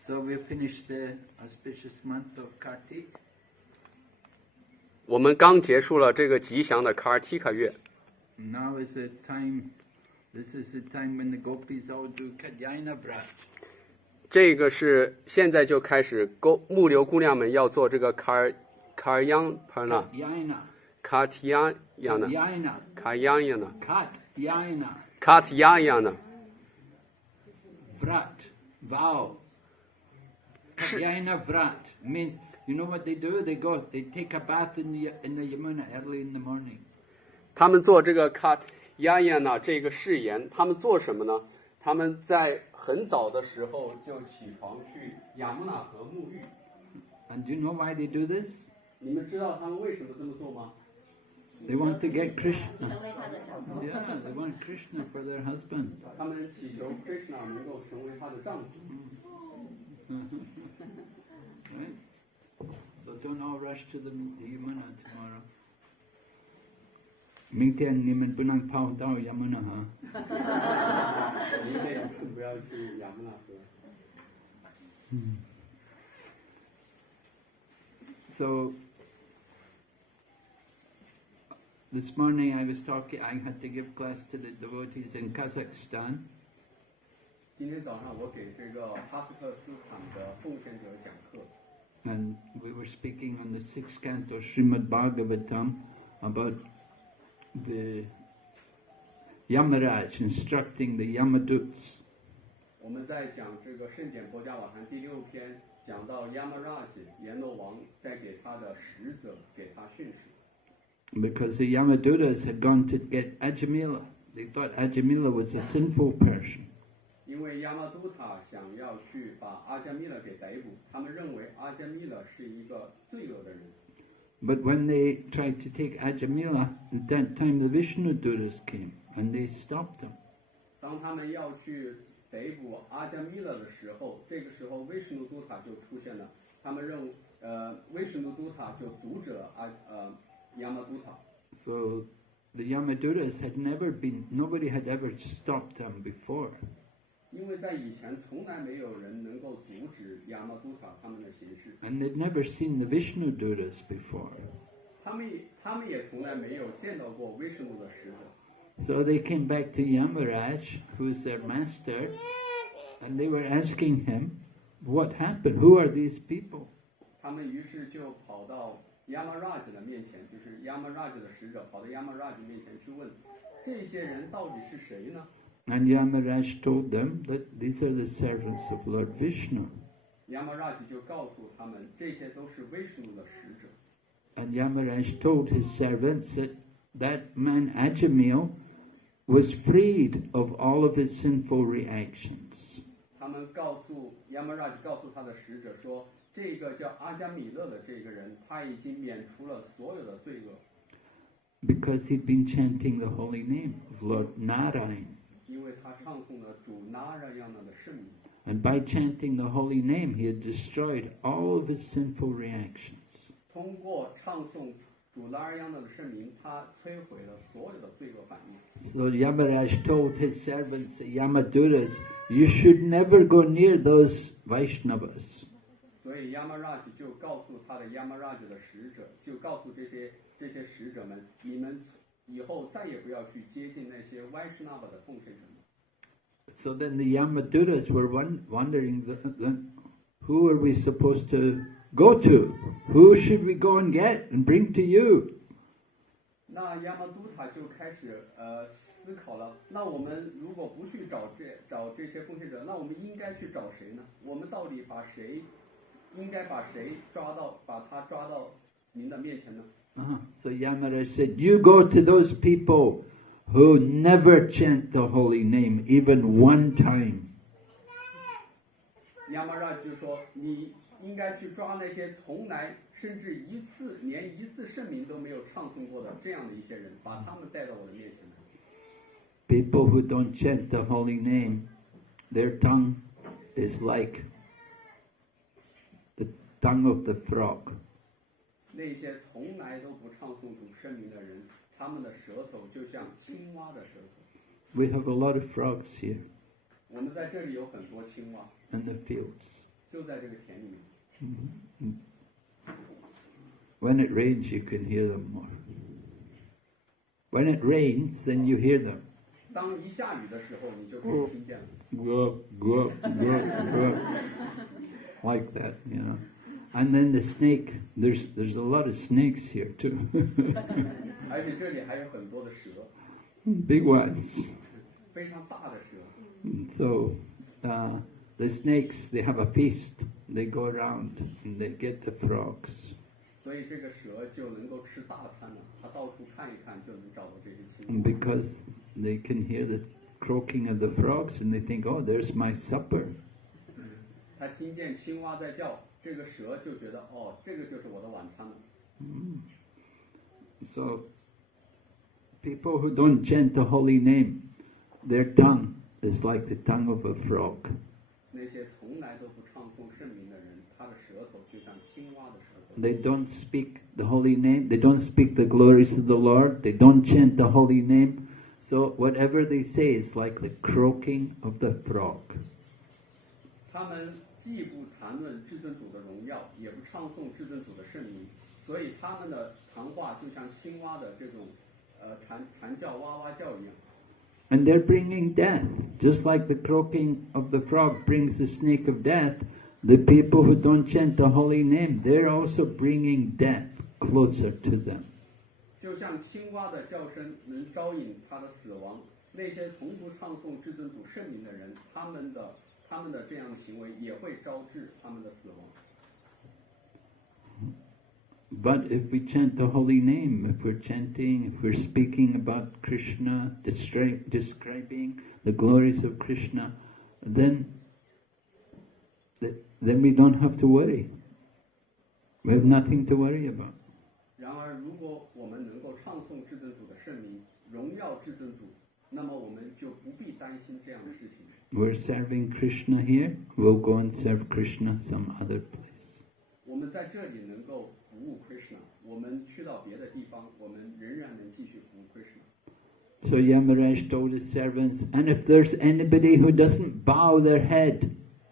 So we finished the auspicious month of Kartik. 我们刚结束了这个吉祥的卡尔提卡月。Now is the time. This is the time when the gopis all do Katyayana Vrat. 这个是现在就开始木流姑娘们要做这个卡尔央帕纳。卡提亚样的。卡央样的。卡提亚样的。Vrat, vow. Katyayana Vrat means, you know what they do? They take a bath in the Yamuna early in the morning. 他们做这个卡提亚样呢，这个誓言，他们做什么呢？他们在很早的时候就起床去雅穆纳河沐浴。And do you know why they do this? 你们知道他们为什么这么做吗？ They want to get Krishna. Yeah, they want Krishna for their husband. 他们祈求 Krishna 能够成为他的丈夫。Right? So don't all rush to the Yamuna tomorrow. 明天你们不能跑到 Yamuna 哈。明天不要去雅穆纳河。So this morning I was talking. I had to give class to the devotees in Kazakhstan. 今天早上我给这个哈萨克斯坦的奉献者讲课。And we were speaking on the 6th canto Srimad Bhagavatam about the Yamaraj instructing the Yamaduts. 我们在讲这个圣典博伽瓦坛第6篇，讲到 Yamaraj 阎罗王在给他的使者给他训示。Because the Yamadutas had gone to get Ajamila. They thought Ajamila was a sinful person. 因为亚玛都塔想要去把阿伽米勒给逮捕，他们认为阿伽米勒是一个罪恶的人。But when they tried to take Ajamila, at that time the Vishnudutas came and they stopped them. 当他们要去逮捕阿伽米勒的时候，这个时候威什努都塔就出现了，他们认为威什努都塔就阻止了亚玛都塔。So the Yamadutas had never been, nobody had ever stopped them before. 因为在以前从来没有人能够阻止亚玛都塔他们的行事。And they'd never seen the Vishnudutas before. 他们也从来没有见到过威什努的使者。So they came back to Yamaraj, who's their master, and they were asking him, what happened? Who are these people? 他们于是就跑到亚玛拉吉的面前，就是亚玛拉吉的使者跑到亚玛拉吉面前去问，这些人到底是谁呢？ And Yamaraj told them that these are the servants of Lord Vishnu. 亚玛拉吉就告诉他们，这些都是威什努的使者。 And Yamaraj told his servants that that man Ajamil was freed of all of his sinful reactions. 他们告诉亚玛拉吉告诉他的使者说，这个叫阿伽米勒的这个人，他已经免除了所有的罪恶。 Because he'd been chanting the holy name of Lord Narayan. 因为他唱诵了主那拉样的圣名。 And by chanting the holy name, he had destroyed all of his sinful reactions. 通过唱诵主那拉样的圣名，他摧毁了所有的罪恶反应。 So Yamaraj told his servants, the Yamadutas, you should never go near those Vaishnavas. 所以亚玛拉吉就告诉他的亚玛拉吉的使者，就告诉这些使者们，你们以后再也不要去接近那些 Vaishnava 的奉献者们。 So then the Yamadutas were wondering, who are we supposed to go to? Who should we go and get and bring to you? 那亚玛都塔就开始思考了，那我们如果不去找这些奉献者，那我们应该去找谁呢？我们到底应该把谁把他抓到您的面前呢？ So Yamaraj said, you go to those people who never chant the holy name even one time. Yamaraj 就说你应该去抓那些从来甚至连一次圣名都没有唱诵过的这样的一些人，把他们带到我的面前来。People who don't chant the holy name, their tongue is like the tongue of the frog. 那些从来都不唱诵主圣名的人，他们的舌头就像青蛙的舌头。We have a lot of frogs here 我们在这里有很多青蛙， in the fields. 就在这个田里面。When it rains, you can hear them more. When it rains, then you hear them. 当一下雨的时候，你就可以听见了。Go, go, go, go. Like that, you know. And then the snake, there's a lot of snakes here too. 而且这里还有很多的蛇， Big ones. 非常大的蛇。 So the snakes, they have a feast. They go around and they get the frogs. 所以这个蛇就能够吃大餐了，它到处看一看就能找到这些青 And 蛙。 because they can hear the croaking of the frogs and they think, oh, there's my supper. 它听见青蛙在叫，这个蛇就觉得哦，这个就是我的晚餐了。 So people who don't chant the holy name, their tongue is like the tongue of a frog. 那些从来都不唱诵圣名的人，他的舌头就像青蛙的舌头。 They don't speak the holy name, they don't speak the glories of the Lord, they don't chant the holy name. So whatever they say is like the croaking of the frog. 他们既不谈论至尊主的荣耀，也不唱诵至尊主的圣名，所以他们的谈话就像青蛙的这种蝉叫、哇哇叫一样。 And they're bringing death, just like the croaking of the frog brings the snake of death. The people who don't chant the holy name, they're also bringing death closer to them. 就像青蛙的叫声能招引他的死亡，那些从不唱诵至尊主圣名的人，他们的这样的行为也会招致他们的死亡。 But if we chant the holy name, if we're chanting, if we're speaking about Krishna, describing the glories of Krishna, then we don't have to worry. We have nothing to worry about. 然而，如果我们能够唱诵至尊主的圣名，荣耀至尊主，那么我们就不必担心这样的事情。 We're serving Krishna here, we'll go and serve Krishna some other place. 我们在这里能够服务 Krishna， 我们去到别的地方，我们仍然能继续服务 Krishna。 So Yamaraj told his servants, and if there's anybody who doesn't bow their head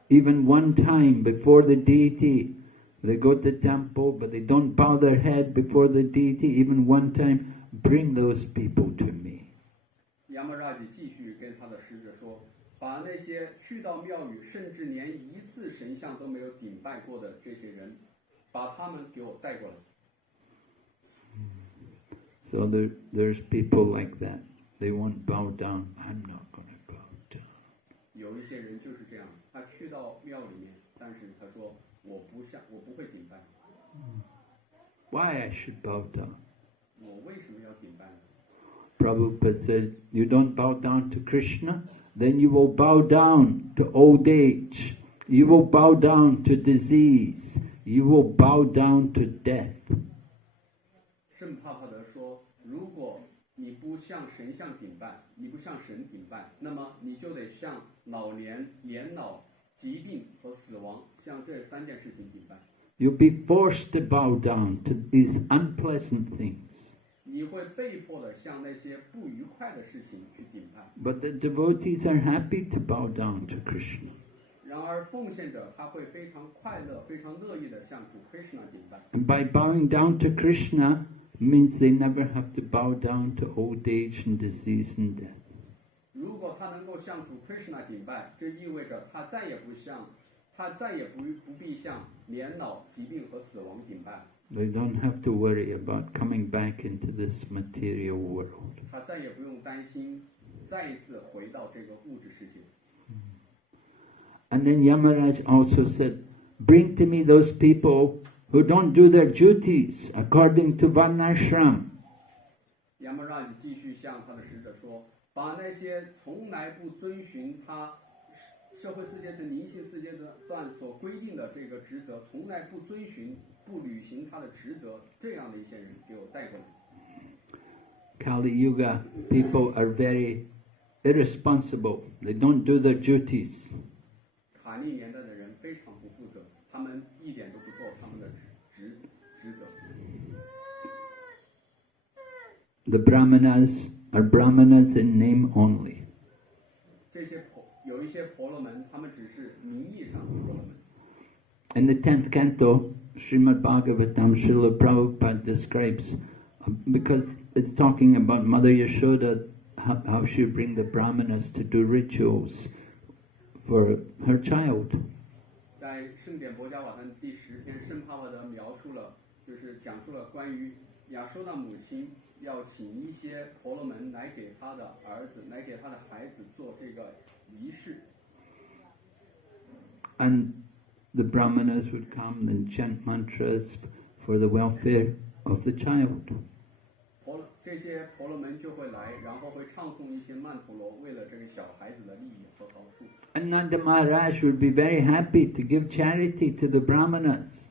even one time before the deity, they go to the temple but they don't bow their head before the deity even one time, bring those people to me. Yamaraj 继续跟他的使者说，把那些去到庙宇甚至连一次神像都没有顶拜过的这些人，把他们给我带过来。 So there's people like that. They won't bow down. I'm not going to bow down. 有一些人就是这样，他去到庙里面，但是他说我不会顶拜。 Why I should bow down? 我为什么要顶拜呢？ Prabhupada said, you don't bow down to Krishna, then you will bow down to old age. You will bow down to disease. You will bow down to death. 圣帕帕德说，如果你不向神像顶拜，你不向神顶拜，那么你就得向老年、年老、疾病和死亡，向这三件事情顶拜。 You'll be forced to bow down to these unpleasant things. 你会被迫的向那些不愉快的事情去顶拜。 But the devotees are happy to bow down to Krishna. 然而，奉献者他会非常快乐、非常乐意的向主 Krishna 顶拜。 And by bowing down to Krishna means they never have to bow down to old age and disease and death. 如果他能够向主 Krishna 顶拜，这意味着他再也不必向年老、疾病和死亡顶拜。 They don't have to worry about coming back into this material world. 他再也不用担心再一次回到这个物质世界。 And then Yamaraj also said, bring to me those people who don't do their duties according to Varnashram. Yamaraj 继续向他的使者说，把那些从来不遵循他社会四阶层、灵性四阶段所规定的这个职责，从来不遵循、不履行他的职责，这样的一些人给我带过来。Kali Yuga people are very irresponsible. They don't do their duties. 卡利年代的人非常不负责，他们一点都不做他们的职责。The Brahmanas are Brahmanas in name only. 这些有一些婆罗门，他们只是名义上的婆罗门。In the 10th canto, Srimad Bhagavatam, Srila Prabhupada describes, because it's talking about Mother Yashoda, how she would bring the Brahmanas to do rituals for her child. 在圣典博伽瓦坛第10篇，圣帕瓦德描述了，就是讲述了关于亚修那母亲要请一些婆罗门来给他的儿子、来给他的孩子做这个仪式。And the Brahmanas would come and chant mantras for the welfare of the child. 这些婆罗门就会来，然后会唱诵一些曼陀罗，为了这个小孩子的利益和好处。And Nanda Maharaj would be very happy to give charity to the Brahmanas.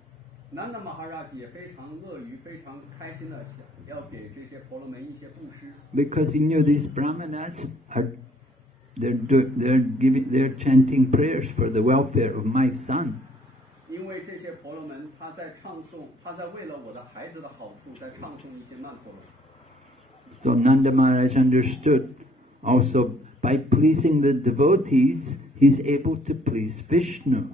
Nanda Maharaj 也非常乐于、非常开心的想要给这些婆罗门一些布施。Because he knew these Brahmanas they're chanting prayers for the welfare of my son. 因为这些婆罗门他在唱诵，他在为了我的孩子的好处，在唱诵一些曼陀罗。So Nanda Maharaj understood also by pleasing the devotees, he's able to please Vishnu.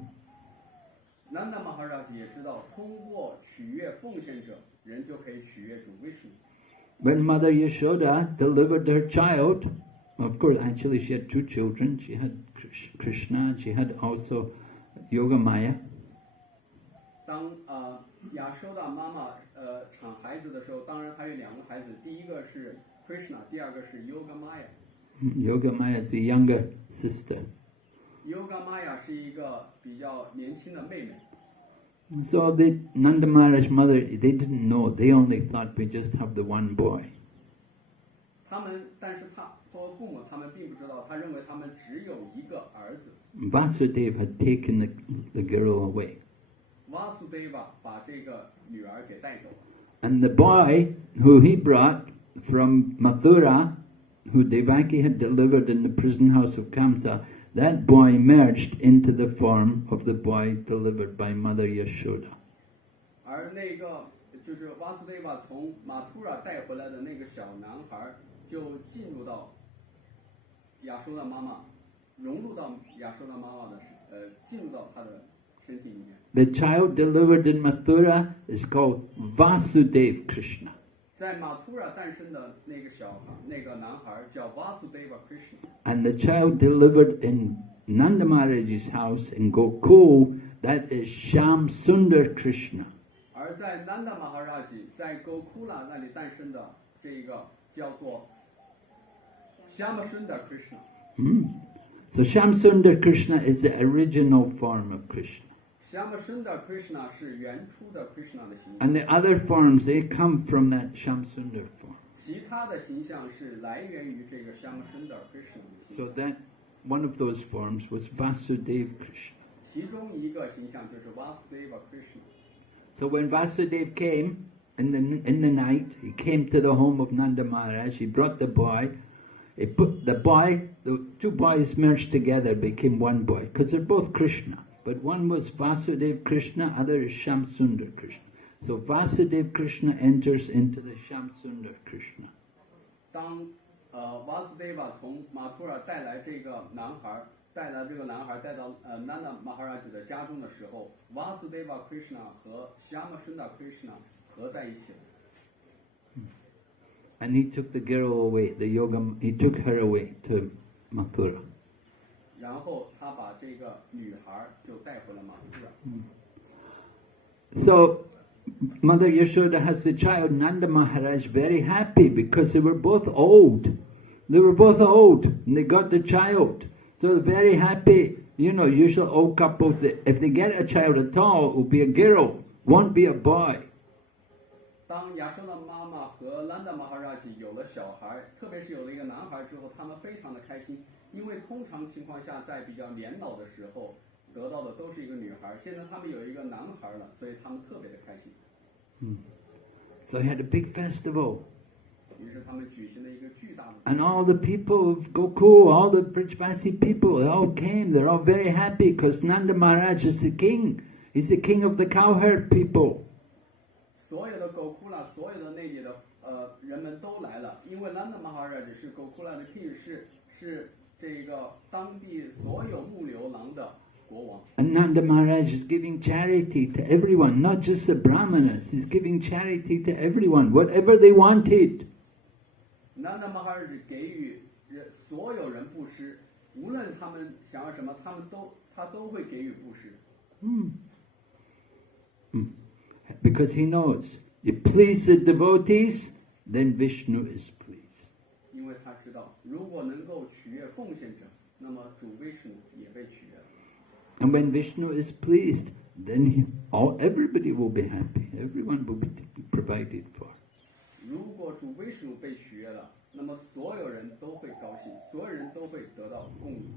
Nanda Maharaj 也知道，通过取悦奉献者，人就可以取悦主 Vishnu。When Mother Yashoda delivered her child, of course, actually she had 2 children. She had Krishna and she had also Yogamaya. 当亚修达妈妈产孩子的时候，当然还有2个孩子，第一个是 Krishna， 第二个是 Yogamaya。Yogamaya is the younger sister. Yogamaya 是一个比较年轻的妹妹。So the Nanda Maharaj mother, they didn't know. They only thought we just have the one boy. 但是作为父母，他们并不知道，他认为他们只有一个儿子。Vasudeva had taken the girl away. Vasudeva 把这个女儿给带走了。And the boy who he brought from Mathura, who Devaki had delivered in the prison house of Kamsa, that boy merged into the form of the boy delivered by Mother Yashoda. 而那个就是 Vasudeva 从马图拉带回来的那个小男孩，就进入到亚修的妈妈，融入到亚修的妈妈的进入到他的身体里面。The child delivered in Mathura is called Vasudev Krishna. 在马图拉诞生的那个男孩叫 Vasudeva Krishna。And the child delivered in Nanda Maharaj's house in Gokul, that is Sham Sundar Krishna. 而在 Nanda Maharaj 在 Gokula 那里诞生的这个叫做 Shama Sundar Krishna。So Sham Sundar Krishna is the original form of Krishna. Shama Sundar Krishna 是原初的 Krishna 的形象。And the other forms, they come from that Sham Sundar form. 其他的形象是来源于这个 Shama Sundar Krishna 的形象。 So that one of those forms was Vasudev Krishna. 其中一个形象就是 Vasudeva Krishna。 So when Vasudev came in the night, he came to the home of Nanda Maharaj. He brought the boy. He put the 2 boys merged together, became one boy, because they're both Krishna. But one was Vasudev Krishna, other is Sham Sundar Krishna. So Vasudev Krishna enters into the Sham Sundar Krishna. 当Vasudeva 从马图拉带来这个男孩带到Nanda Maharaj 的家中的时候 ，Vasudeva Krishna 和 Shama Sundar Krishna 合在一起了。And he took the girl away, he took her away to Mathura. 然后他把这个女孩就带回了马图拉。So Mother Yashoda has the child Nanda Maharaj very happy because they were both old. They were both old and they got the child. So they're very happy. You know, usually old couples, if they get a child at all, it will be a girl, won't be a boy. 当亚修的妈妈和 Nanda Maharaj 有了小孩，特别是有了一个男孩之后，他们非常的开心，因为通常情况下，在比较年老的时候得到的都是一个女孩，现在他们有一个男孩了，所以他们特别的开心。So he had a big festival. 于是他们举行了一个巨大的。And all the people of Gokul, all the Brajbasi people, they all came. They're all very happy because Nanda Maharaj is the king. He's the king of the cowherd people. 所有的狗库拉，所有的那里的人们都来了，因为 Nanda Maharaj 是狗库拉的 king， 是这个当地所有牧牛郎的国王。And Nanda Maharaj is giving charity to everyone, not just the Brahmanas. He's giving charity to everyone, whatever they wanted. Nanda Maharaj 给予所有人布施，无论他们想要什么，他都会给予布施。Because he knows, you please the devotees, then Vishnu is pleased. 因为他知道，如果能够取悦奉献者，那么主 Vishnu 也被取悦了。And when Vishnu is pleased, then everybody will be happy. Everyone will be provided for. 如果主 Vishnu 被取悦了，那么所有人都会高兴，所有人都会得到供应。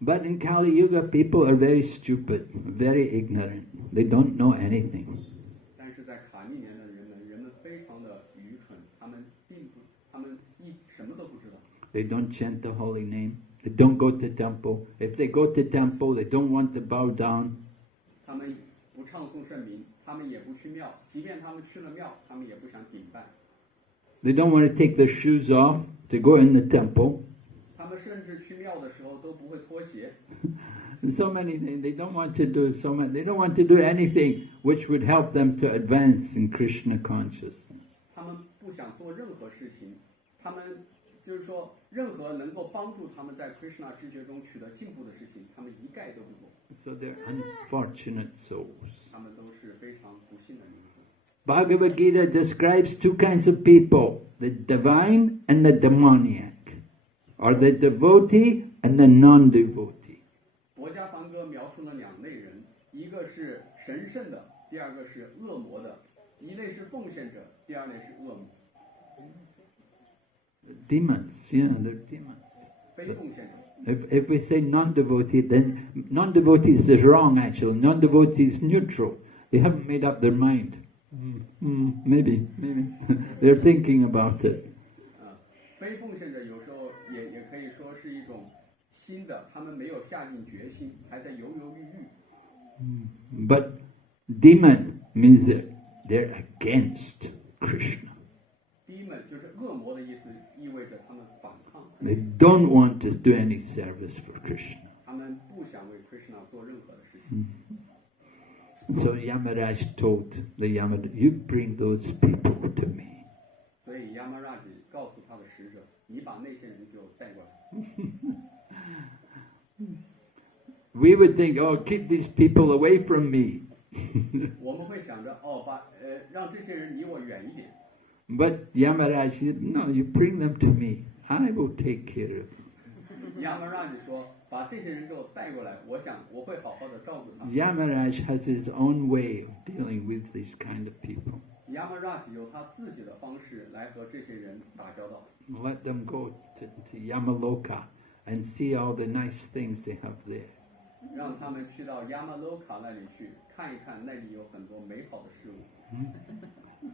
But in Kali Yuga, people are very stupid, very ignorant. They don't know anything. 但是在卡密年的人们非常的愚蠢，他们什么都不知道。They don't chant the holy name. They don't go to temple. If they go to temple, they don't want to bow down. 他们不唱诵圣名，他们也不去庙，即便他们去了庙，他们也不想顶拜。They don't want to take their shoes off to go in the temple. 他们甚至去庙的时候都不会脱鞋。So many things. They don't want to do so much. They don't want to do anything which would help them to advance in Krishna consciousness. 他们不想做任何事情，他们就是说，任何能够帮助他们在 Krishna 知觉中取得进步的事情，他们一概都不做。So they're unfortunate souls. 他们都是非常不幸的灵魂。Bhagavad Gita describes two kinds of people, the divine and the demoniac, or the devotee and the non-devotee. 佛家梵歌描述了两类人，一个是神圣的，第二个是恶魔的。一类是奉献者，第二类是恶魔。Demons, they're demons. 非奉献者。If we say non-devotee, then non-devotees is wrong actually. Non-devotee is neutral. They haven't made up their mind. Maybe. They're thinking about it. 非奉献者有时候也可以说是一种新的，他们没有下定决心，还在犹犹豫豫。But demon means that they're against Krishna. Demon 就是恶魔的意思，意味着他们反抗。They don't want to do any service for Krishna. 他们不想为 Krishna 做任何的事情。So Yamaraj told the Yamaraj, you bring those people to me. 所以 Yamaraj 告诉他的使者，你把那些人给我带过来。We would think, oh, keep these people away from me. 我们会想着，让这些人离我远一点。But Yamaraj said, no, you bring them to me. I will take care of them. Yamaraj 说，把这些人给我带过来，我会好好的照顾他们。Yamaraj has his own way of dealing with these kind of people. Yamaraj 有他自己的方式来和这些人打交道。Let them go to Yamaloka and see all the nice things they have there. 让他们去到 Yamaloka 那里去看一看，那里有很多美好的事物。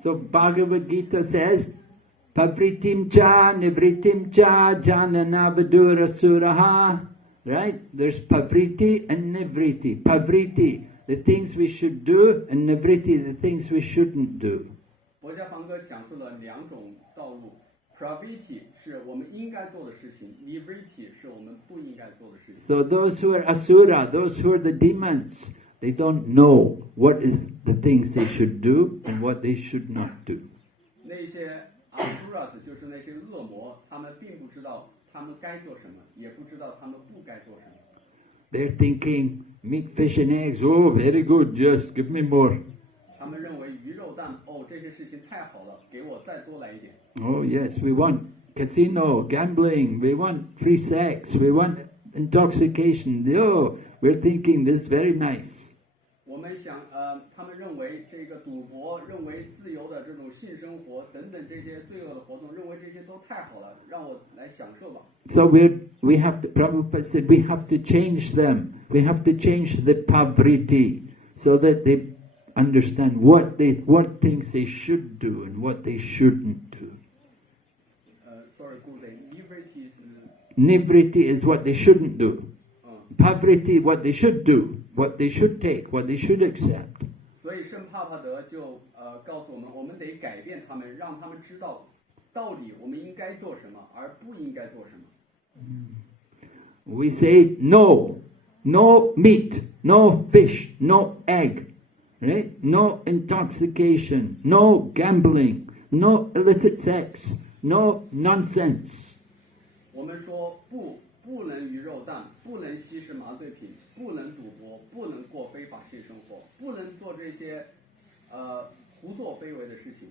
So Bhagavad Gita says, Pavritim cha, nivritim cha, jananavadura suraha. Right? There's pavriti and nivriti. Pavriti, the things we should do, and nivriti, the things we shouldn't do. 佛家梵歌讲述了两种道路。Praviti 是我们应该做的事情 ，Nivriti 是我们不应该做的事情。So those who are asura, those who are the demons, they don't know what is the things they should do and what they should not do. 那些 asuras 就是那些恶魔，他们并不知道他们该做什么，也不知道他们不该做什么。They're thinking, meat, fish and eggs, oh, very good, just give me more. 他们认为鱼肉蛋，这些事情太好了，给我再多来一点。Oh yes, we want casino, gambling, we want free sex, we want intoxication. Oh, we're thinking this is very nice. 我们想，他们认为这个赌博，认为自由的这种性生活等等这些罪恶的活动，认为这些都太好了，让我来享受吧。So we have to, Prabhupada said, we have to change them. We have to change the pavriti so that they understand what things they should do and what they shouldn't do. Sorry, good day. Nivriti is what they shouldn't do. Pavriti, what they should do, what they should take, what they should accept. 所以圣帕帕德就告诉我们，我们得改变他们，让他们知道到底我们应该做什么，而不应该做什么。We say no meat, no fish, no egg, right? No intoxication, no gambling, no illicit sex, no nonsense. 我们说不能鱼肉蛋，不能吸食麻醉品，不能赌博，不能过非法性生活，不能做这些胡作非为的事情。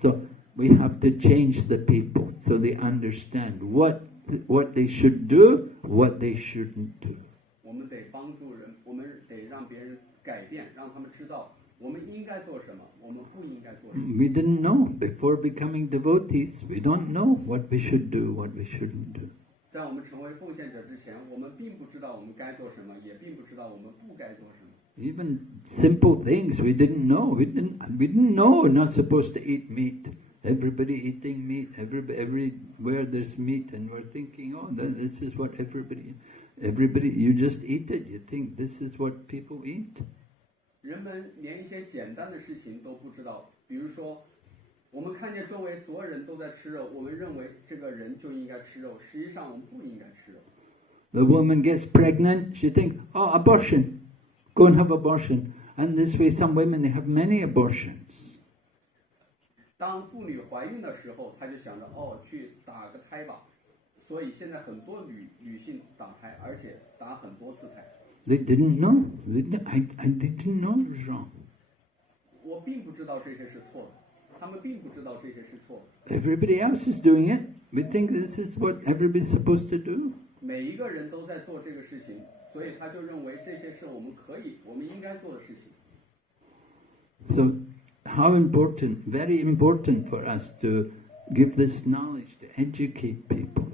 So we have to change the people so they understand what they should do, what they shouldn't do. 我们得帮助人，我们得让别人改变，让他们知道我们应该做什么，我们不应该做什么。We didn't know before becoming devotees. We don't know what we should do, what we shouldn't do. 在我们成为奉献者之前，我们并不知道我们该做什么，也并不知道我们不该做什么。Even simple things we didn't know. We didn't know we're not supposed to eat meat. Everybody eating meat. Everywhere there's meat, and we're thinking, oh, this is what everybody. You just eat it. You think this is what people eat. 人们连一些简单的事情都不知道，比如说。我们看见周围所有人都在吃肉，我们认为这个人就应该吃肉，实际上我们不应该吃肉。The woman gets pregnant, she thinks, oh, abortion, go and have abortion. And this way some women, they have many abortions. 当妇女怀孕的时候，她就想着，去打个胎吧。所以现在很多女性打胎，而且打很多次胎。They didn't know. I didn't know it was wrong. 我并不知道这些是错的。他们并不知道这些是错的。Everybody else is doing it. We think this is what everybody's supposed to do. 每一个人都在做这个事情，所以他就认为这些是我们应该做的事情。So, how important, very important for us to give this knowledge, to educate people.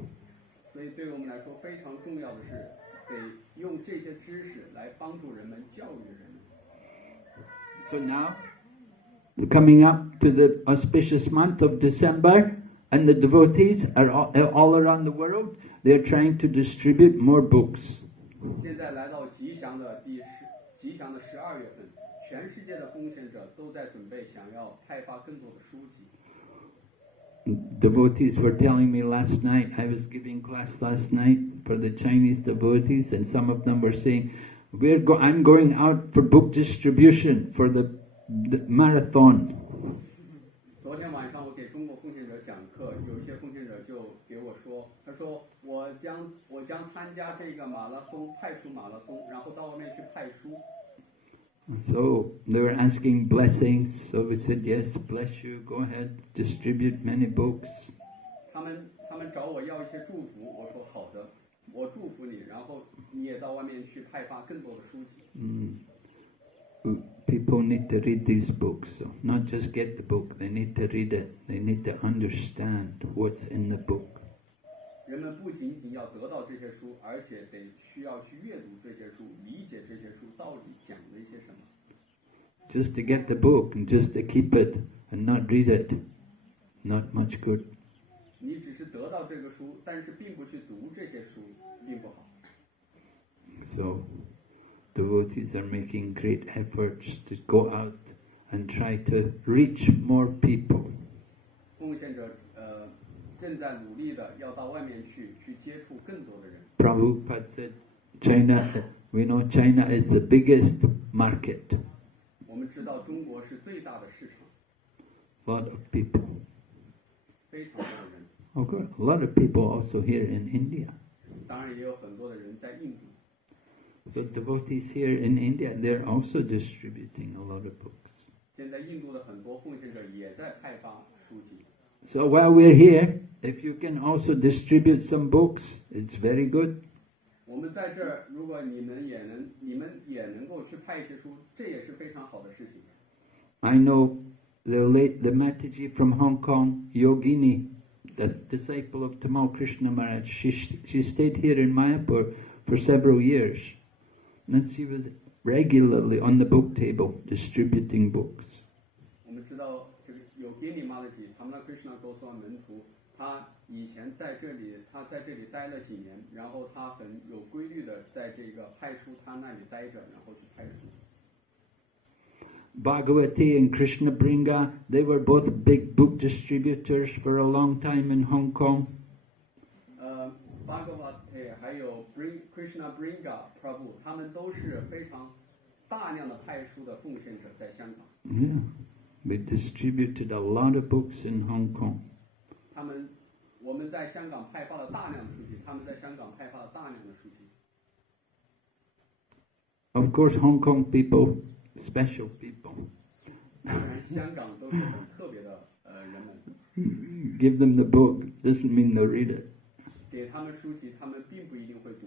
所以对我们来说非常重要的是，得用这些知识来帮助人们、教育人们。So now, coming up to the auspicious month of December, and the devotees are all around the world, they are trying to distribute more books. 现在来到吉祥的12月份，全世界的奉献者都在准备想要派发更多的书籍。Devotees were telling me last night, I was giving class last night for the Chinese devotees, and some of them were saying, I'm going out for book distribution for the marathon. 昨天晚上我给中国奉献者讲课，有一些奉献者就给我说，他说我将参加这个马拉松，派书马拉松，然后到外面去派书。So they were asking blessings. So we said, yes, bless you. Go ahead, distribute many books. 他们找我要一些祝福，我说好的，我祝福你，然后你也到外面去派发更多的书籍。People need to read these books, so not just get the book, they need to read it, they need to understand what's in the book. 人们不仅仅要得到这些书，而且需要去阅读这些书，理解这些书到底讲了一些什么。Just to get the book and just to keep it and not read it, not much good. 你只是得到这个书，但是并不去读这些书，并不好。So, devotees are making great efforts to go out and try to reach more people. 奉献者正在努力的要到外面去接触更多的人。Prabhupada said, we know China is the biggest market. 我们知道中国是最大的市场。Lot of people. 非常多的人。Okay, a lot of people also here in India. 当然也有很多的人在印度。So devotees here in India, they're also distributing a lot of books. 现在印度的很多奉献者也在派发书籍。So while we're here, if you can also distribute some books, it's very good. 我们在这儿，如果你们也能够去派派一些书，这也是非常好的事情。I know the Mataji from Hong Kong, Yogini, the disciple of Tamal Krishna Maharaj. She stayed here in Mayapur for several years, and she was regularly on the book table distributing books. 我们知道这个有 Gini Mataji, Tamal Krishna Goswami 门徒，他以前在这里待了几年，然后他很有规律的在这个派书他那里待着，然后去派书。Bhagavati and Krishna Bringa, they were both big book distributors for a long time in Hong Kong. Bhagavati 还有 Krishna Bringa Prabhu, 他们都是非常大量的派书的奉献者，在香港。Yeah, we distributed a lot of books in Hong Kong. 我们在香港派发了大量的书籍，他们在香港派发了大量的书籍。Of course, Hong Kong people, special people. 当然，香港都是很特别的人们。Give them the book doesn't mean they'll read it. 给他们书籍，他们并不一定会读。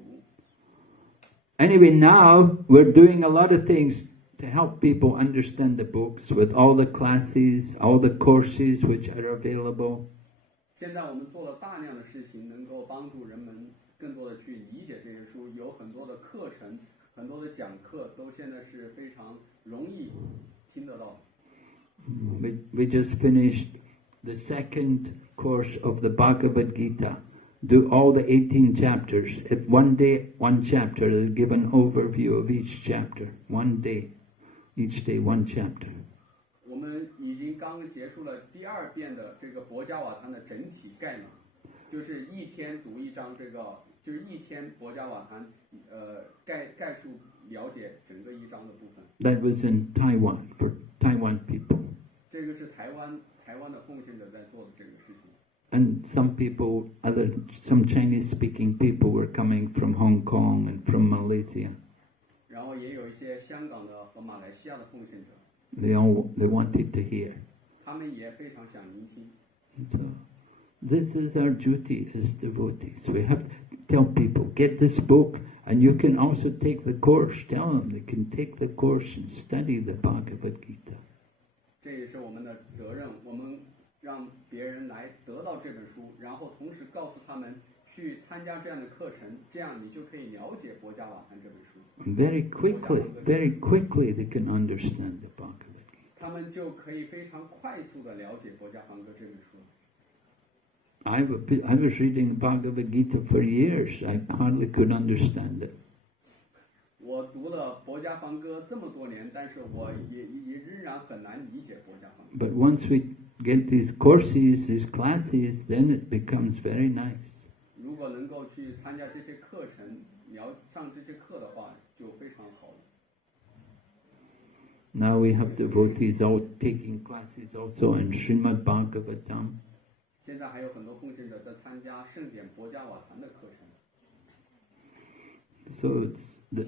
Anyway, now we're doing a lot of things to help people understand the books with all the classes, all the courses which are available. 现在我们做了大量的事情，能够帮助人们更多的去理解这些书，有很多的课程，很多的讲课，都现在是非常容易听得到。We just finished the second course of the Bhagavad Gita. Do all the 18 chapters. If one day, one chapter, they'll give an overview of each chapter. One day, each day, one chapter. 我们已经刚结束了第2遍的这个薄伽瓦坛的整体概念，就是一天读一章，就是一天薄伽瓦坛概述了解整个一章的部分。That was in Taiwan for Taiwan people. 这个是台湾的奉献者在做的这个事情。And some Chinese-speaking people were coming from Hong Kong and from Malaysia. 然后也有一些香港的和马来西亚的奉献者。They wanted to hear. 他们也非常想聆听。So, this is our duty as devotees. We have to tell people, get this book, and you can also take the course. Tell them they can take the course and study the Bhagavad Gita. 这也是我们的责任，我们让别人来得到这本书，然后同时告诉他们去参加这样的课程，这样你就可以了解薄伽瓦坛这本书。Very quickly they can understand the Bhagavad Gita. 他们就可以非常快速的了解薄伽梵歌这本书。I was reading Bhagavad Gita for years. I hardly could understand it. 我读了薄伽梵歌这么多年，但是我也仍然很难理解薄伽梵歌。But once we get these courses, these classes, then it becomes very nice. 如果能够去参加这些课程，上这些课的话，就非常好了。Now we have devotees all taking classes also in Srimad Bhagavatam. 现在还有很多奉献者在参加圣典薄伽瓦坛的课程。So the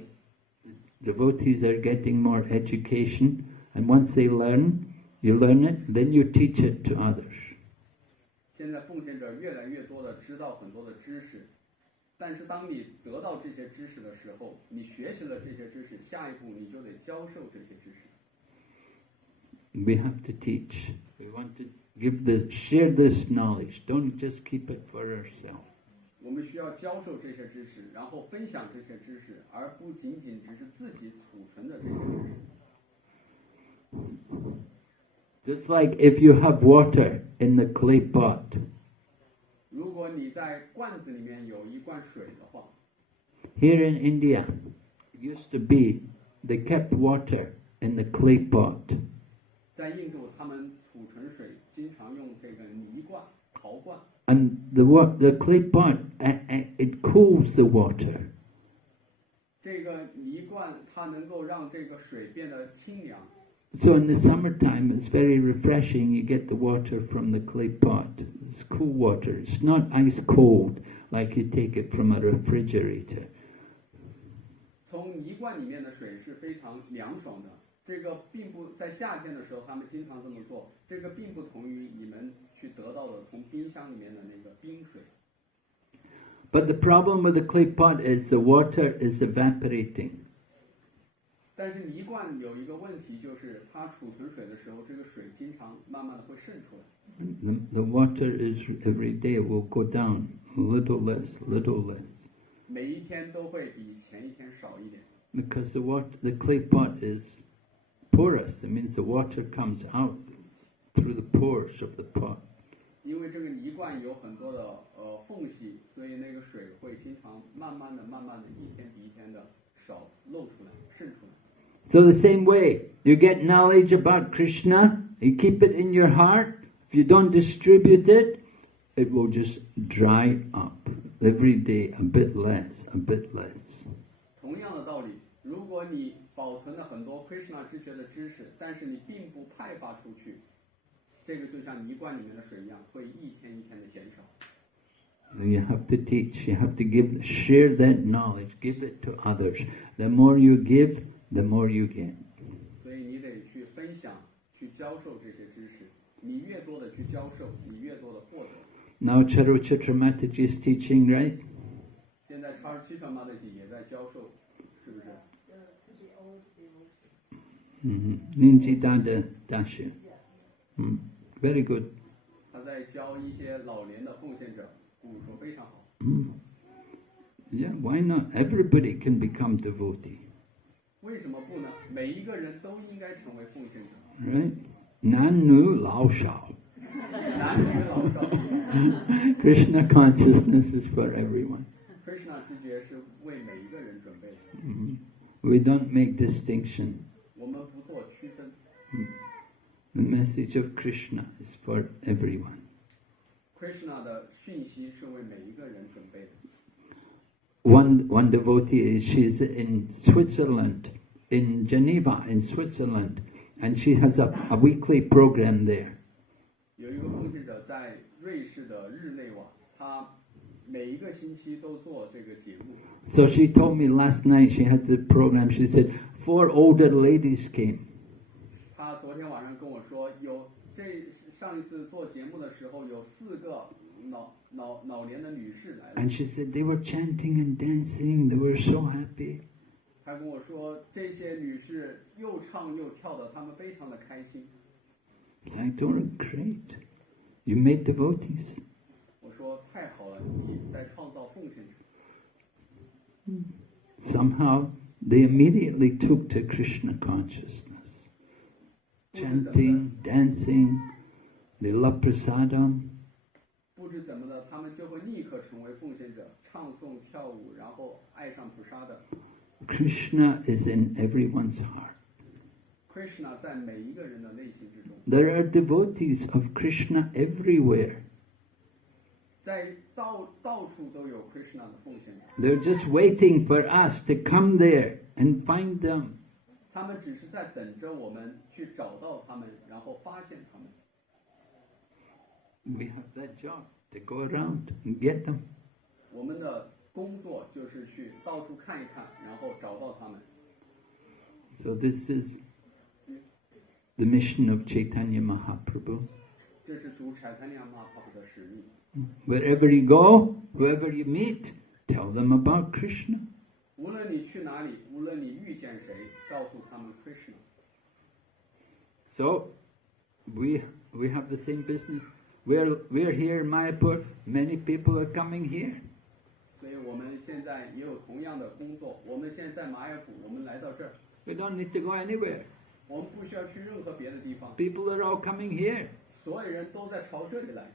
devotees are getting more education, and once they learn, you learn it, then you teach it to others. 现在奉献者越来越多的知道很多的知识，但是当你得到这些知识的时候，你学习了这些知识，下一步你就得教授这些知识。We have to teach. We want to share this knowledge. Don't just keep it for ourselves. 我们需要教授这些知识，然后分享这些知识，而不仅仅只是自己储存的这些知识。 Just like if you have water in the clay pot. 如果你在罐子里面有一罐水的话 Here in India, it used to be, they kept water in the clay pot. 在印度，他们储存水经常用这个泥罐、陶罐。And the clay pot, it cools the water. 这个泥罐它能够让这个水变得清凉。 So in the summertime, it's very refreshing. You get the water from the clay pot. It's cool water. It's not ice cold like you take it from a refrigerator. 从泥罐里面的水是非常凉爽的。这个并不在夏天的时候，他们经常这么做。这个并不同于你们去得到的从冰箱里面的那个冰水。But the problem with the clay pot is the water is evaporating. 但是泥罐有一个问题，就是它储存水的时候，这个水经常慢慢的会渗出来。The water is every day will go down a little less, little less. 每一天都会比前一天少一点。Because the clay pot is porous. It means the water comes out through the pores of the pot. 因为这个泥罐有很多的缝隙，所以那个水会经常慢慢的、一天比一天的少漏出来、渗出来。So the same way, you get knowledge about Krishna, you keep it in your heart. If you don't distribute it, it will just dry up. Every day, a bit less, a bit less. 同样的道理，如果你保存了很多 Krishna 知觉的知识，但是你并不派发出去，这个就像泥罐里面的水一样，会一天一天的减少。You have to teach, you have to share that knowledge, give it to others. The more you give, the more you get. 所以你得去分享，去教授这些知识。你越多的去教授，你越多的获得。Now Charuchitra Mataji is teaching, right? 现在查尔七传马德吉也在教授，是不是Ninji Dada Dasha. Very good. 他在教一些老年的奉献者，古说非常好。Yeah, why not? Everybody can become devotee. 为什么不呢？每一个人都应该成为奉献者。Right? Nanu Lao Shao. 男女老少。Krishna consciousness is for everyone. Krishna 知觉是为每一个人准备的。We don't make distinction. 我们不做区分。The message of Krishna is for everyone. Krishna 的讯息是为每一个人准备的。One devotee, she's in Switzerland, in Geneva, in Switzerland, and she has a weekly program there. 有一个奉献者在瑞士的日内瓦，他每一个星期都做这个节目。So she told me last night she had the program. She said 4 older ladies came. 他昨天晚上跟我说，上一次做节目的时候有4个老年的女士来了。And she said they were chanting and dancing. They were so happy. 他跟我说，这些女士又唱又跳的，她们非常的开心。I told her, great. You made devotees. 我说太好了，你在创造奉献者。Somehow they immediately took to Krishna consciousness. Chanting, dancing, they love prasadam. 不知怎么的，他们就会立刻成为奉献者，唱诵、跳舞，然后爱上菩萨的。Krishna is in everyone's heart. Krishna 在每一个人的内心之中。There are devotees of Krishna everywhere. 在到处都有 Krishna 的奉献者。They're just waiting for us to come there and find them. 他们只是在等着我们去找到他们，然后发现他们。We have that job to go around and get them. 我们的工作就是去到处看一看，然后找到他们。So this is the mission of Chaitanya Mahaprabhu. 这是主Chaitanya Mahaprabhu的使命。Wherever you go, whoever you meet, tell them about Krishna. 无论你去哪里，无论你遇见谁，告诉他们 Krishna。So we have the same business. We're here in Mayapur. Many people are coming here. 所以我们现在也有同样的工作。我们现在在玛雅普，我们来到这儿。We don't need to go anywhere. 我们不需要去任何别的地方。People are all coming here. 所有人都在朝这里来。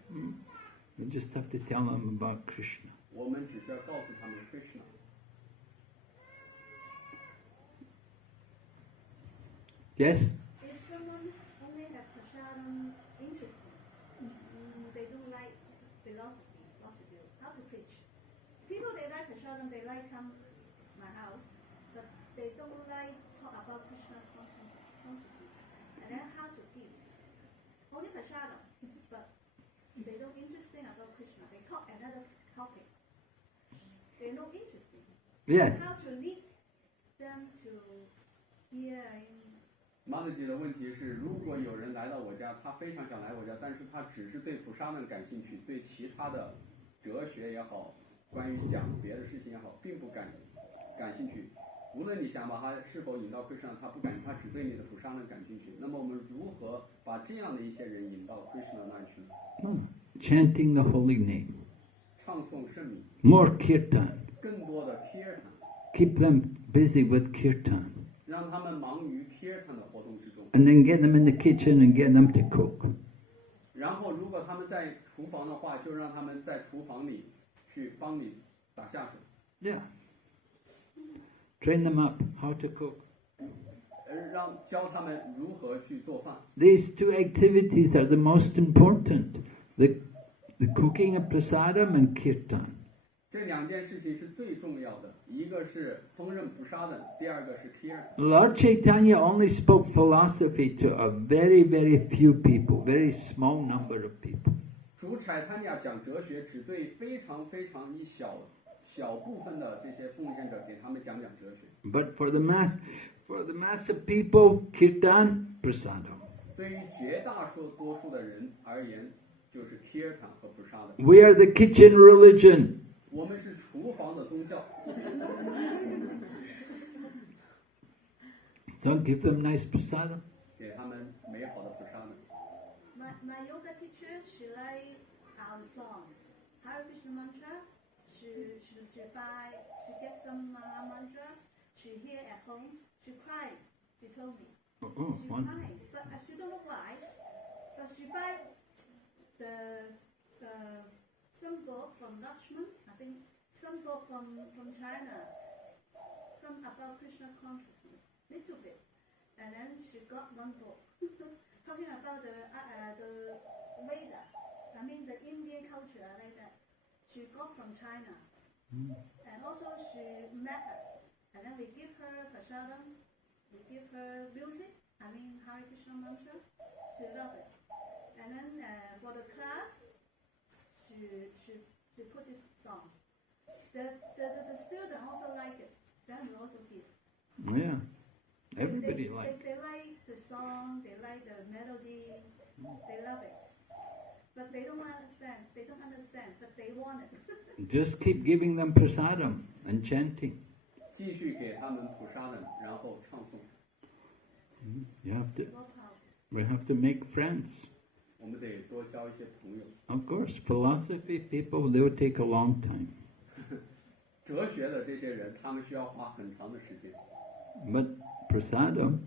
We just have to tell them about Krishna. 我们只需要告诉他们 Krishna。Yes? If someone only has prasadam interest, they don't like philosophy, what to do, how to preach. People they like prasadam, they like come my house, but they don't like talk about Krishna consciousness. And then how to teach. Only prasadam, but they don't interesting about Krishna. They talk another topic. They're not interesting. Yes. How to lead them to hear马德吉的问题是，如果有人来到我家，他非常想来我家，但是他只是对菩萨们感兴趣，对其他的哲学也好，关于讲别的事情也好，并不感兴趣。无论你想把他是否引到Krishna，他不感，他只对你的普沙能感兴趣。那么我们如何把这样的一些人引到Krishna那儿去呢？ Chanting the holy name. 唱诵圣名， More kirtan. 更多的 kirtan， Keep them busy with kirtan. 让他们忙于 kirtan 的活动之中。 And then get them in the kitchen and get them to cook. 然后，如果他们在厨房的话，就让他们在厨房里去帮你打下手。 Yeah. Train them up how to cook. 教他们如何去做饭。 These two activities are the most important. The cooking of prasadam and kirtan. 这两件事情是最重要的，一个是烹饪菩萨的，第二个是 kirtan。 Lord Chaitanya only spoke philosophy to a very, very few people, very small number of people. 主采他俩讲哲学，只对非常非常一小部分的这些奉献者，给他们讲哲学。 But for the mass of people, kirtan, prasadam. 对于绝大多数的人而言，就是 kirtan 和菩萨的。 We are the kitchen religion. 我们是厨房的宗教。 So give them nice prasadam. 给他们美好的菩萨的。 My yoga teacher, she like our song, Hare Krishna mantra. She buy, she get some mantra. She hear at home. She cried. She told me. Oh, She cried, but she don't know why. But she buy some book from Lakshman. I think some book from China. Some about Krishna consciousness, little bit. And then she got one book talking about the Veda. I mean the Indian culture like that. She got from China. And also she met us. And then we give her prasadam. We give her music. I mean Hare Krishna mantra. She loved it. And then for the class, she put this song. The student also like it. Then we also give. Yeah. Everybody likes. They like the song, they like the melody, they love it. But they don't understand, but they want it. Just keep giving them prasadam and chanting. 继续给他们菩萨的，然后唱诵。 You have to. We have to make friends. 我们得多交一些朋友。 Of course, philosophy people, they will take a long time. 哲学的这些人，他们需要花很长的时间。 But prasadam,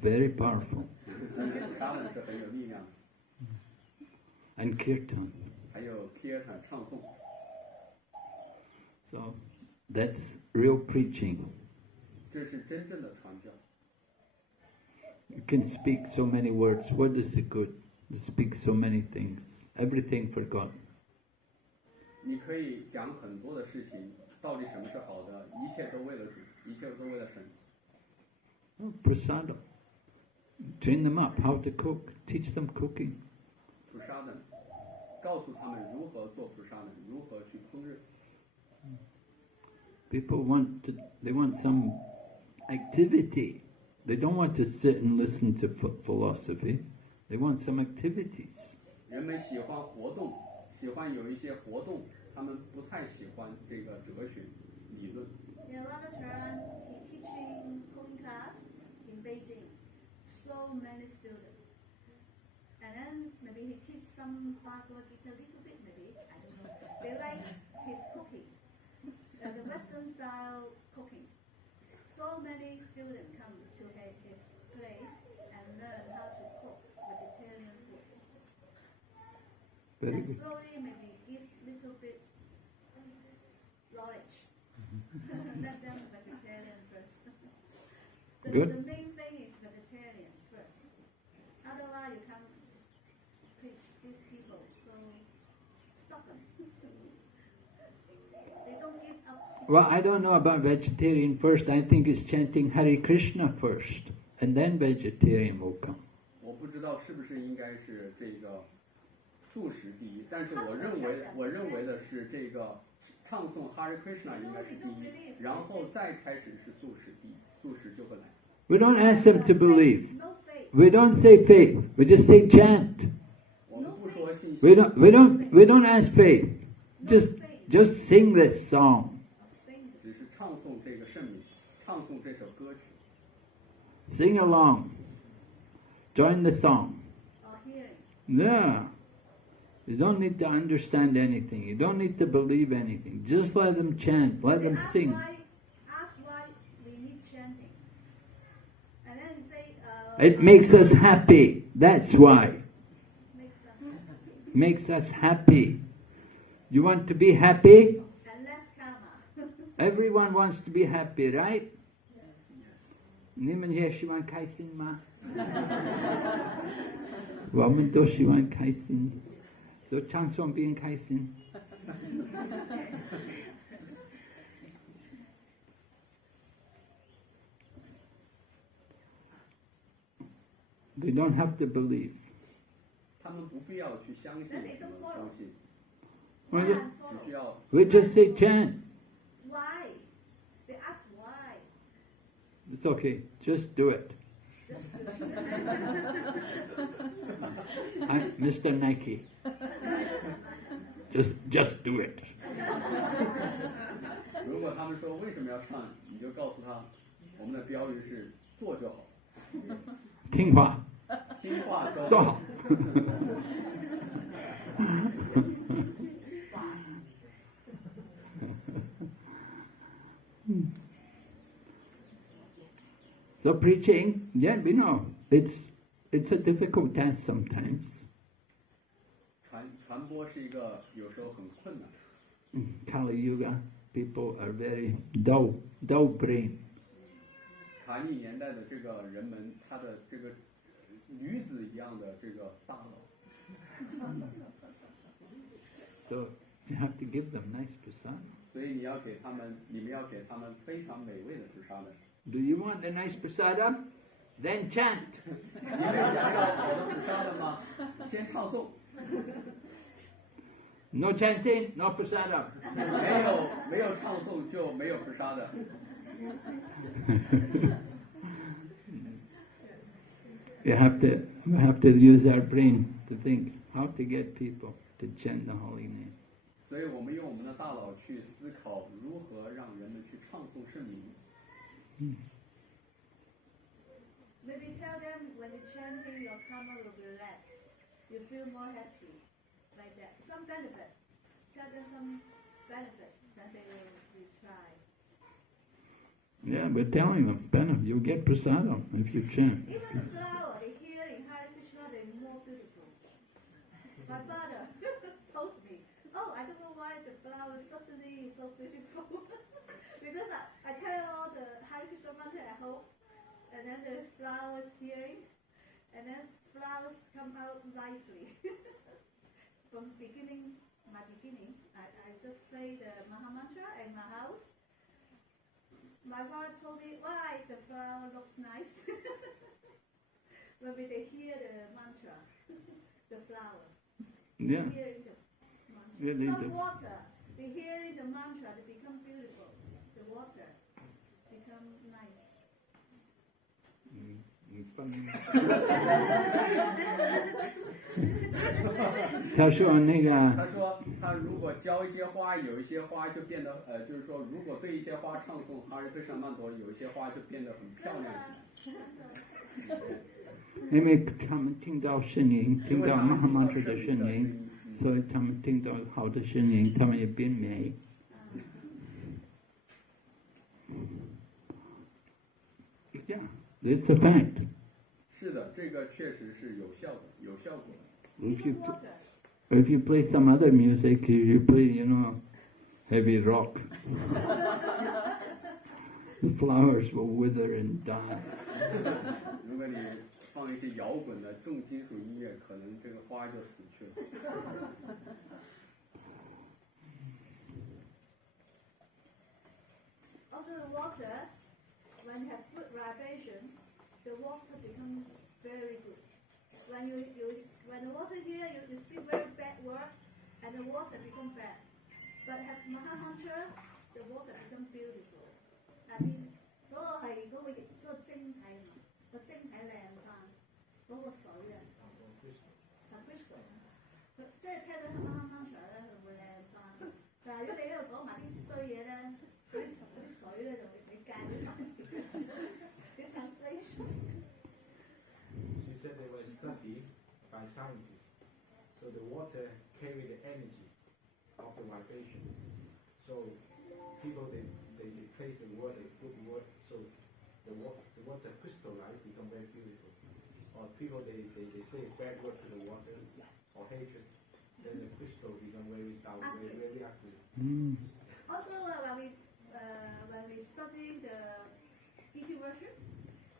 very powerful. 他们是很有力量的。 And kirtan. 还有 kirtan 唱诵。 So that's real preaching. 这是真正的传教。 You can speak so many words. What is the good? You speak so many things. Everything forgotten. 你可以讲很多的事情，到底什么是好的？一切都为了主，一切都为了神。 Prasadam. Train them up how to cook. Teach them cooking. 菩萨的，告诉他们如何做菩萨的，如何去烹饪。 People they want some activity. They don't want to sit and listen to philosophy. They want some activities. 人们喜欢活动，喜欢有一些活动，他们不太喜欢这个哲学理论。 In another turn, he teaching cooking class in Beijing. So many students. And then maybe he teach some Bhagavad Gita a little bit, maybe, I don't know. They like his cooking, the Western style cooking. So many students come to his place and learn how to cook vegetarian food. Very And good. slowly maybe give little bit knowledge. Let them vegetarian first. Good. The main thing is vegetarian first. Otherwise you can't teach these people. So stop them. They don't give up. Well, I don't know about vegetarian first. I think it's chanting Hare Krishna first, and then vegetarian will come. 我不知道是不是应该是这个素食第一，但是我认为的是这个唱诵 Hare Krishna 应该是第一，然后再开始是素食第一，素食就会来。 We don't ask them to believe. No faith. We don't say faith. We just say chant. 我们不说信心， We don't ask faith. Just sing this song. 只是唱诵这个圣名，唱诵这 Sing along. Join the song. or hearing. Yeah. You don't need to understand anything. You don't need to believe anything. Just let them chant. Let them sing. Ask why we need chanting. And then you say... It makes us happy. That's why. Makes us happy. Makes us happy. You want to be happy? And less karma. Everyone wants to be happy, right? 你们也喜欢开心吗？我们都喜欢开心，所以唱诵变开心。They don't have to believe. 他们不必要去相信什么东西， We 只 just, 需要 we just say chant. Why? They ask why. It's okay. Just do it. Just Mr. Nike. Just do it. 如果他们说为什么要唱，你就告诉他，我们的标语是做就好，听话，听话都做好。So preaching, yeah, we know it's a difficult task sometimes. 传播是一个有时候很困难。Kali Yuga, people are very dull brain. 卡尼年代的这个人们，他的这个驴子一样的这个大脑。So you have to give them nice prasad. 所以你们要给他们非常美味的菩萨的。 Do you want the nice prasadam? Then chant. 你们想要好的菩萨的吗？先唱诵。 No chanting, no prasadam. 没有唱诵就没有菩萨的。We have to use our brain to think how to get people to chant the holy name. 所以我们用我们的大脑去思考如何让人们去唱诵圣名。 Maybe tell them when you chanting, your karma will be less. You feel more happy. Like that. Some benefit. Tell them some benefit. Then they will try. Yeah, we're telling them, Benham, you'll get prasadam if you chant. Even the flower, they hear in Hare Krishna, they're more beautiful. My father told me, oh, I don't know why the flower suddenly is so beautiful. Because I tell all the Hare Krishna mantra at home, and then the flowers hearing, and then flowers come out nicely. From my beginning, I just play the Maha Mantra in my house. My father told me, why the flower looks nice. When they hear the mantra, the flower. Yeah, Hearing the mantra. Yeah, they Some do. water, they hearing the mantra, they become beautiful. The water become nice. 他说那个他说，他如果浇一些花，有一些花就变得就是说，如果对一些花唱诵哈日克什曼陀，有一些花就变得很漂亮起来。因为他们听到声音，听到 Mahamantra 的声音，所以他们听到好的声音，他们也变美。Yeah, it's a fact. 是的，这个确实是有效的，有效果的。 If you play some other music, you play, heavy rock, the flowers will wither and die. 如果你放一些摇滚的重金属音乐，可能这个花就死去了。 Also the water, when you have good vibration, the water becomes very good. When the water here, you speak very bad words, and the water become bad. But have Maha Mantra, the water become beautiful. I mean, 嗰個係嗰個晶體，個晶體靚翻，嗰個水啊，係 crystal， 即係聽到 Maha Mantra 咧，佢會靚翻。但係如果你喺度講埋啲衰嘢咧，嗰啲水咧就會俾戒咗。啲 translation。scientists. So the water carry the energy of the vibration. So people they place the water, put water, so the water crystallize, become very beautiful. Or people they say bad word to the water or hatred, then the crystal become very down, very ugly. Also, when we study the Gita version,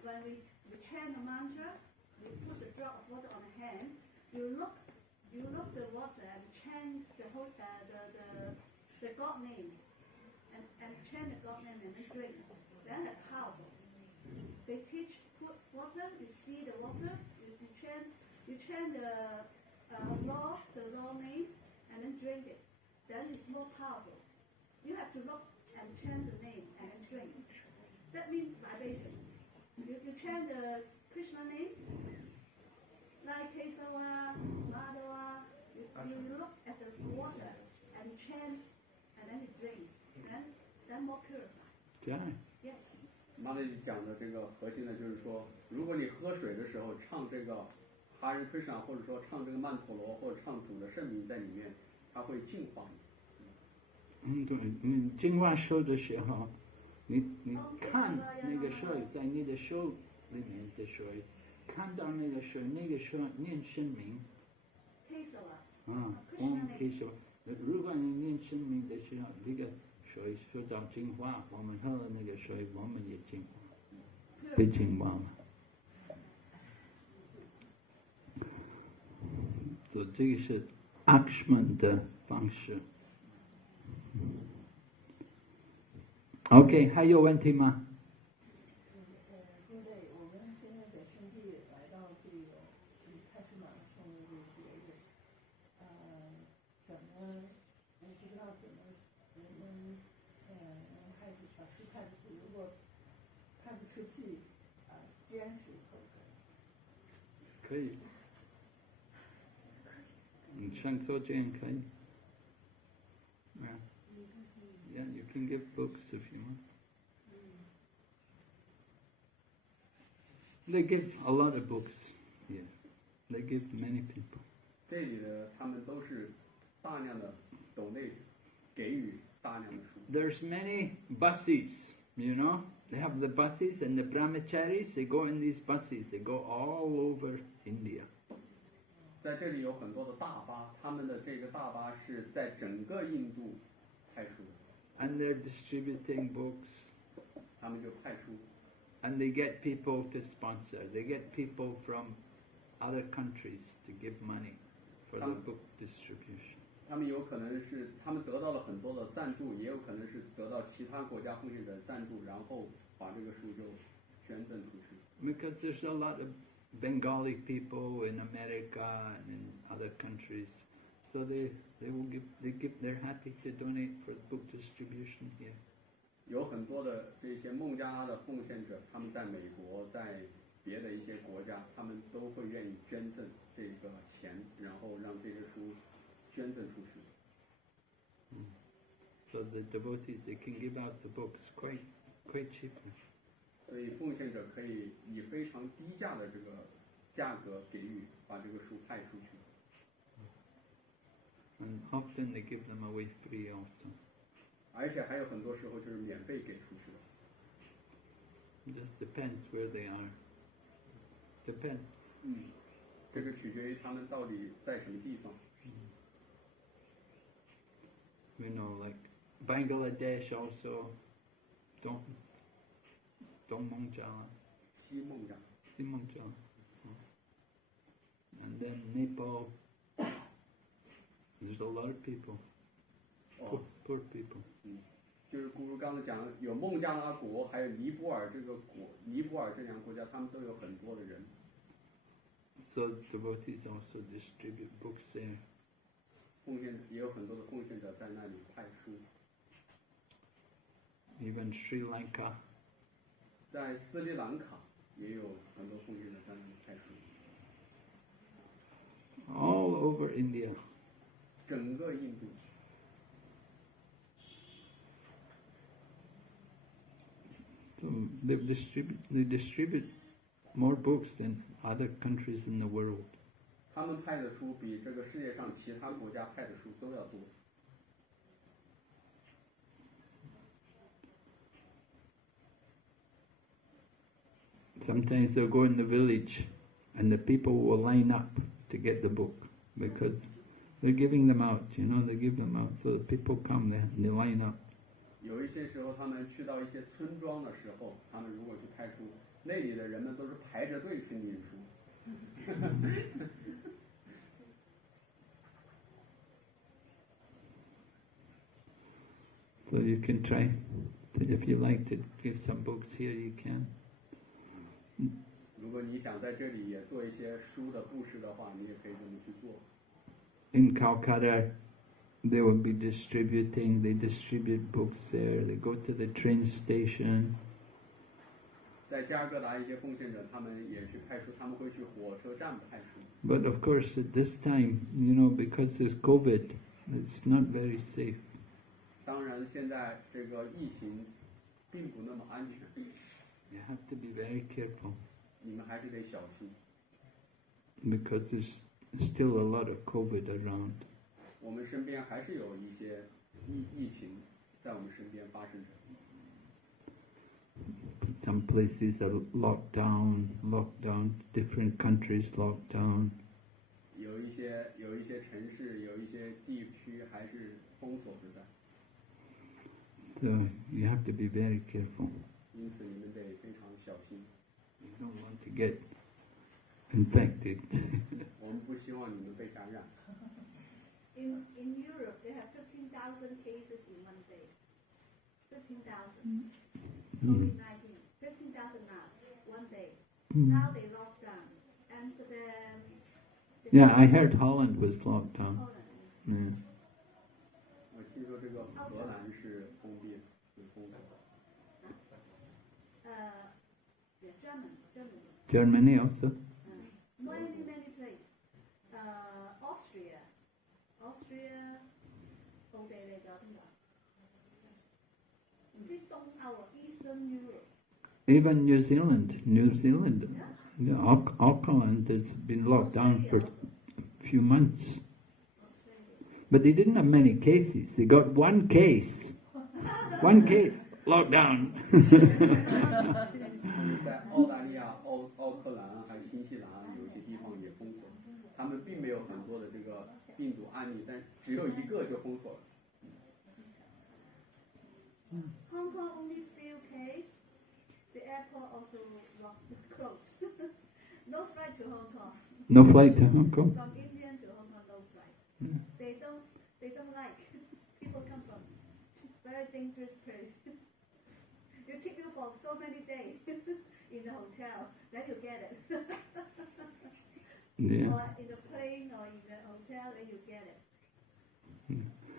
when we chant the mantra, we put the drop of water on the hand. You look the water and chant the whole the God name, and chant the God name and then drink. Then it's powerful. They teach put water. You see the water. You chant the law name, and then drink it. Then it's more powerful. You have to look and chant the name and then drink. That means vibration. You chant the Krishna name, like Kesava, Madhava. You look at the water and chant, and then you drink. Then more purified. Yeah. Yes. 那里讲的这个核心呢，就是说，如果你喝水的时候唱这个哈日 Krishna， 或者说唱这个曼陀罗，或者唱主的圣名在里面，它会净化你。对，净化手的时候，你看那个水在你的手里面的水，看到那个水念圣名。Kesava。如果你念圣名的时候，那个水受到净化，我们喝了那个水，我们也净化，被净化了。所以这个是 action 的方式。OK， 还有问题吗？因为我们现在在圣地来到这个开始马拉松的这个节日，怎么我不知道怎么能派出把书派出去，如果派不出去，坚持可不可以？可以。你想做这样可以。Yeah, you can give books if you want. They give a lot of books. Yes, they give many people. 这里的他们都是大量的抖内给予大量的书。There's many buses, you know. They have the buses and the brahmacharis. They go in these buses. They go all over India. 在这里有很多的大巴，他们的这个大巴是在整个印度派出的。And they're distributing books. 他们就派出。And they get people to sponsor. They get people from other countries to give money for the book distribution. 他们有可能是他们得到了很多的赞助，也有可能是得到其他国家奉献者的赞助，然后把这个书就捐赠出去。Because there's a lot of Bengali people in America and in other countries, so they're happy to donate for book distribution here. 有很多的这些孟加拉的奉献者，他们在美国，在别的一些国家，他们都会愿意捐赠这个钱，然后让这些书捐赠出去。So the devotees, they can give out the books quite cheaply. 所以奉献者可以以非常低价的这个价格给予，把这个书派出去。And often they give them away free also. 而且还有很多时候就是免费给出去的。It just depends where they are. Depends. 这个取决于他们到底在什么地方。You know, like Bangladesh also, don't Mongjala. 西孟加。西孟加。And then Nepal, there's a lot of people, poor people. 就是古如刚才讲，有孟加拉国，还有尼泊尔这个国，尼泊尔这两个国家，他们都有很多的人。So devotees also distribute books there. 奉献也有很多的奉献者在那里派书。Even Sri Lanka. 在斯里兰卡也有很多奉献者在那里派书。All over India. 整个印度。So they distribute more books than other countries in the world. 他们派的书比这个世界上其他国家派的书都要多。Sometimes they'll go in the village and the people will line up to get the book because they're giving them out, they give them out, so the people come there and they line up. 有一些时候他们去到一些村庄的时候，他们如果去派书，那里的人们都是排着队去领书。So you can try, if you like to give some books here, you can. 如果你想在这里也做一些书的布施的话，你也可以这么去做。In Calcutta, they will be distributing, they distribute books there, they go to the train station. 在加尔各答一些奉献者，他们也去派书，他们会去火车站派书。But of course, at this time, because there's COVID, it's not very safe. 当然，现在这个疫情并不那么安全。You have to be very careful. 你们还是得小心。Because there's still a lot of COVID around. 我们身边还是有一些疫情在我们身边发生着。Some places are locked down, different countries locked down. 有一些城市，有一些地区还是封锁着的。So you have to be very careful. 因此你们得非常小心。You don't want to get infected. 我们不希望你们被感染。In Europe, they have 15,000 cases in one day. 15,000. COVID-19. 15,000 now, one day. Now they lock down. Amsterdam. Yeah, I heard Holland was locked down. Holland. Yeah. 我听说这个荷兰是封闭，是封锁。Yeah, Germany. Germany also. Many places. Austria. 奧地利仲有邊度？唔知東歐啊 ，Eastern Europe。 Even New Zealand. Yeah, Auckland has been locked down for a few months. But they didn't have many cases. They got one case. One case, locked down. 在澳大利亚、奥克兰还有新西兰有些地方也封锁，他们并没有很多的这个病毒案例，但只有一个就封锁了。Hong Kong only few cases. The airport also closed. No flight to Hong Kong. No flight to Hong Kong. From India to Hong Kong, no flight. They don't like people come from very dangerous place. It take you for so many days in the hotel, then you get it. Yeah. Or in the plane or in the hotel, then you get it.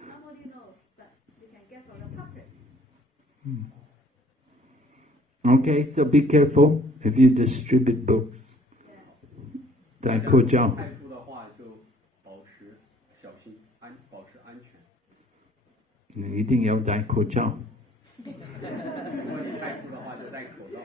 Nobody knows, but you can get from the public. Okay, so be careful if you distribute books. 戴口罩。派书的话就保持小心，保持安全。你一定要戴口罩。如果你派书的话，就戴口罩。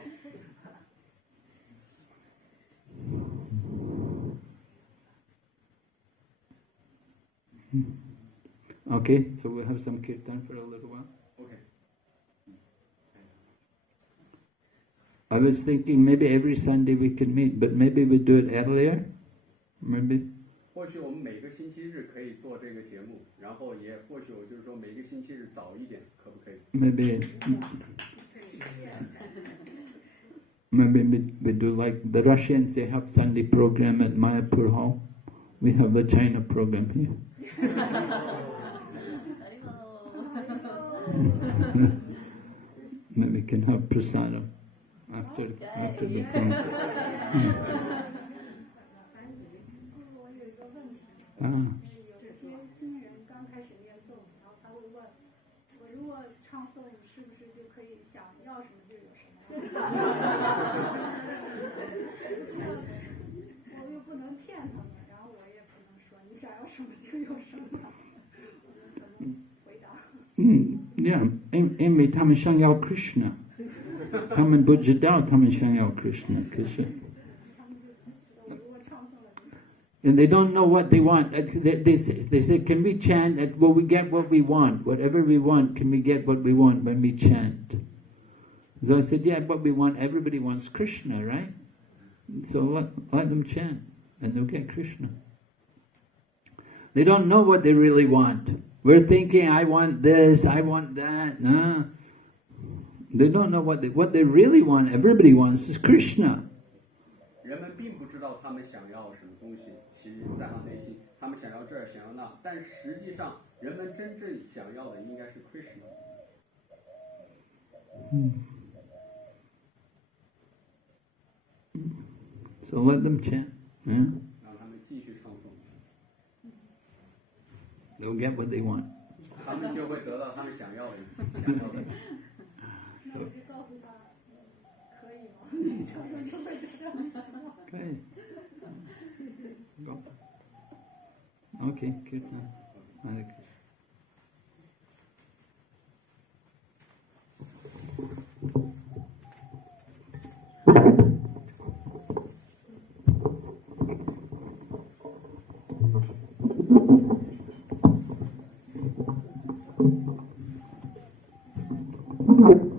Okay, so we'll have some kirtan for a little while. Okay. I was thinking maybe every Sunday we can meet, but maybe we do it earlier. Maybe. 或许我们每个星期日可以做这个节目，然后也或许我就是说每个星期日早一点，可不可以？ Maybe we do like the Russians. They have Sunday program at Mayapur Hall. We have the China program here. Maybe we can have prasadam after the program. 有些新人刚开始念诵，然后他会问我，如果唱诵是不是就可以想要什么就有什么？我又不能骗他们，然后我也不能说你想要什么就有什么，我们怎么回答？Yeah, 因为他们想要 Krishna， 他们不知道他们想要 Krishna， 可是。And they don't know what they want. They say, can we chant? Will we get what we want? Whatever we want, can we get what we want when we chant? So I said, yeah, what we want, everybody wants Krishna, right? So let them chant, and they'll get Krishna. They don't know what they really want. We're thinking, I want this, I want that. Nah. They don't know what they really want. Everybody wants is Krishna. 人们并不知道他们想要什么东西，其实在他内心，他们想要这儿，想要那，但实际上，人们真正想要的应该是 Krishna。So let them chant. Yeah? 让他们继续唱诵， They'll get what they want. 他们就会得到他们想要的。那我就告诉他，可以吗？你唱诵就会得到你想要。Okay. Go. Okay, Kirtan. Hare Krishna. Thank you.